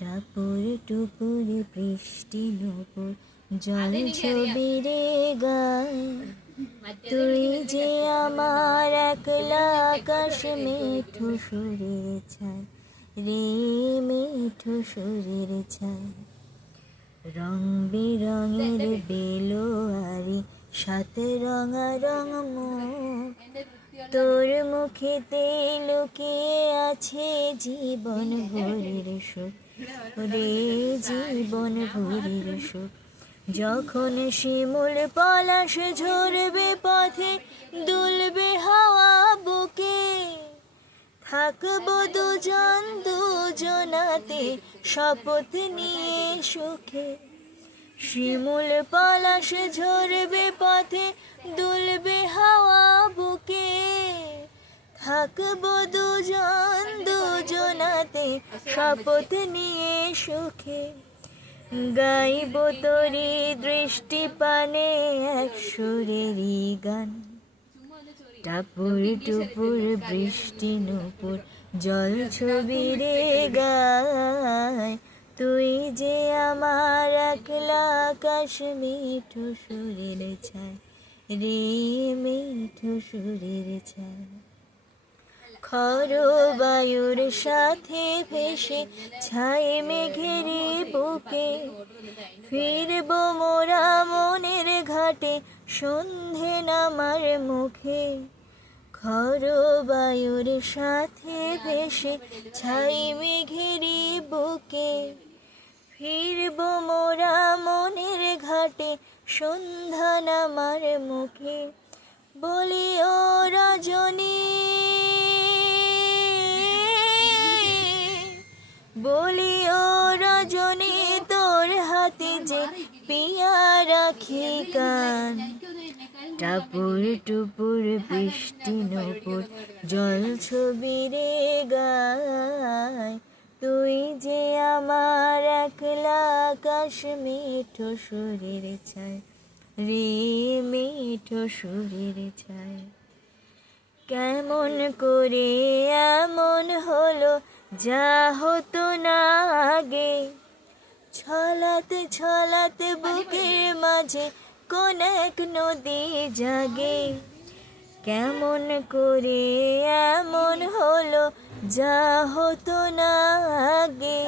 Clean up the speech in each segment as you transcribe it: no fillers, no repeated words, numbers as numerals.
টাপুর টুপুর বৃষ্টি নুপুর জল ছবিরে গায়, তুই যে আমার একলা আকাশ মেঠো সুরের ছায় রে, মেঠো সুরের ছায়। রং বেরঙের বেলোয়ারি সাথে রঙারঙ মুখ, তোর মুখেতে লুকিয়ে আছে জীবন ভরির সুখ রে, জীবন ভরির সুখ। যখন শিমুল পলাশ ঝরবে পথে, দুলবে হাওয়া বুকে, থাকবো দুজন দুজনাতে শপথ নিয়ে সুখে। শিমুল পলাশ ঝরবে পথে, দুলবে হাওয়া বুকে, থাকবো দুজন দুজনাতে শপথ নিয়ে সুখে। গাইব তোরি দৃষ্টি পানে এক সুরেরই গান, টাপুর টুপুর বৃষ্টি নুপুর জল ছবিরে গায়, তুই যে আমার একলা আকাশ মিঠো সুরের ছায় রে, মিঠো সুরের ছায়। খর বায়ুর সাথে ভেসে ছাই মেঘেরি বুকে, ফিরব মোরা মনের ঘাটে সন্ধে নামার মুখে। খর বায়ুর সাথে ভেসে ছাই মেঘেরি বুকে, ফিরব মোরা মনের ঘাটে সন্ধ্যা নামার মুখে। বলি ও রজনী, বলি ও রজনী, তোর হাতে যে পিয়া রাখি কান, টাপুর টুপুর বৃষ্টি নুপুর জল ছবিরে গায়, তুই যে আমার একলা আকাশ মিঠো সুরের ছায় রে, মিঠো সুরের ছায়। কেমন করে এমন হলো যা হতো না আগে, ছলাতে ছলাতে বুকের মাঝে কোন এক নদী জাগে। কেমন করে এমন হলো যা হতো না আগে,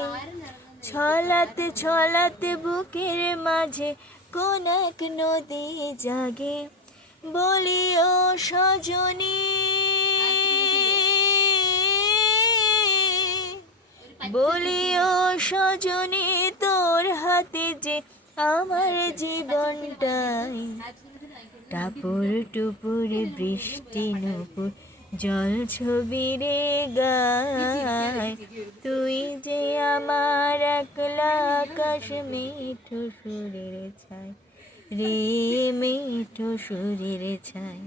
ছলাতে ছলাতে বুকের মাঝে কোন এক নদী জাগে। বলি ও সজনী, বলি ও সজনী, তোর হাতে যে আমার জীবনটাই, টাপুর টুপুর বৃষ্টি নুপুর জল ছবিরে গায়, তুই যে আমার একলা আকাশ মিঠো সুরের ছায় রে, মিঠো সুরের ছায়।